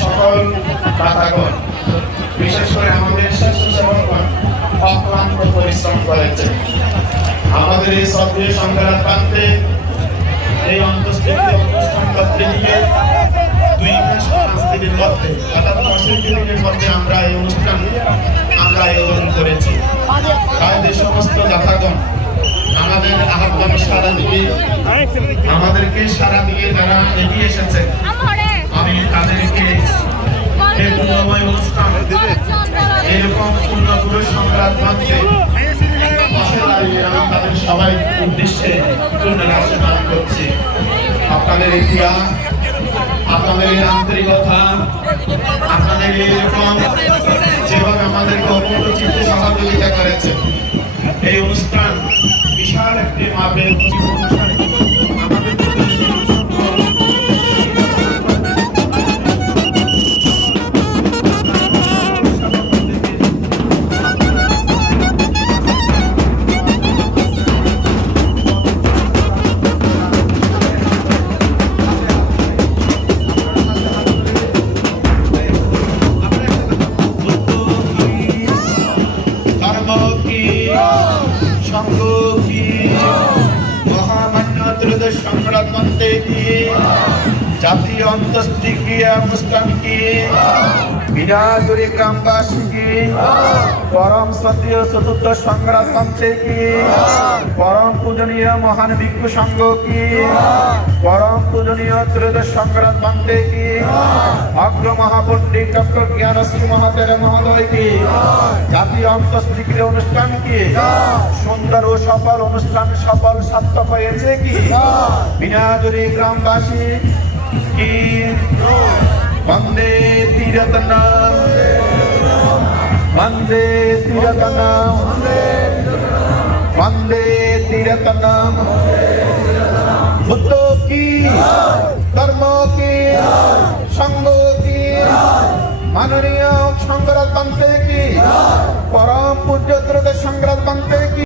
সকল দাতাগণ বিশেষ করে আমাদের স্বেচ্ছাসেবকগণ, অক্লান্ত পরিশ্রম করেছে আমাদের এই সক্রিয় সংগ্রাম প্রান্তে এই অন্তঃস্থিত অনুষ্ঠান করতে দুই মাস আমরা এই অনুষ্ঠান, আমরা আয়োজন করেছি। তাই যে সমস্ত দাতাগণ আমাদের আহ্বান সারা দিয়ে, আমাদেরকে সারা দিয়ে যারা এগিয়ে এসেছেন। পূর্ণময় অনুষ্ঠান এরকম পাশে দাঁড়িয়ে আমি তাদের সবাই উদ্দেশ্যে ধন্যবাদ প্রদান করছি আপনাদের ইতিহাস আপনাদের আন্তরিকতা আপনাদের এরকম যেভাবে আমাদেরকে অপূর্ণ চিত্তে সহযোগিতা করেছে এই অনুষ্ঠান বিশাল একটি মাপের মহামান্য ত্রয়োদশ সংগ্রাম মন্ত্রে জাতীয় অন্তস্তি কি অনুষ্ঠান কি বিরাজুরি গ্রামবাসী কি পরম সতীয় চতুর্থ সংগ্রাম মন্ত্রে পূজনীয় মহান ভিক্ষু সংঘ কি? পরম পূজনীয় ত্রয়োদশ সংগ্রাম মন্ত্রে কি? অগ্র মহাপণ্ডিত ডক্টর জ্ঞানশ্রী মহাতের মহোদয় কি? জাতীয় অন্তঃস্থিতির অনুষ্ঠান কি? সুন্দর ও সফল অনুষ্ঠান সফল সার্থক হয়েছে কি? বিনাজুরি গ্রামবাসী কি? বন্দে তীরতনাম। বন্দে তীরতনাম। বন্দে তীরতনাম বুদ্ধ কি ধর্ম কি সঙ্গ কি মাননীয় সংগ্রাম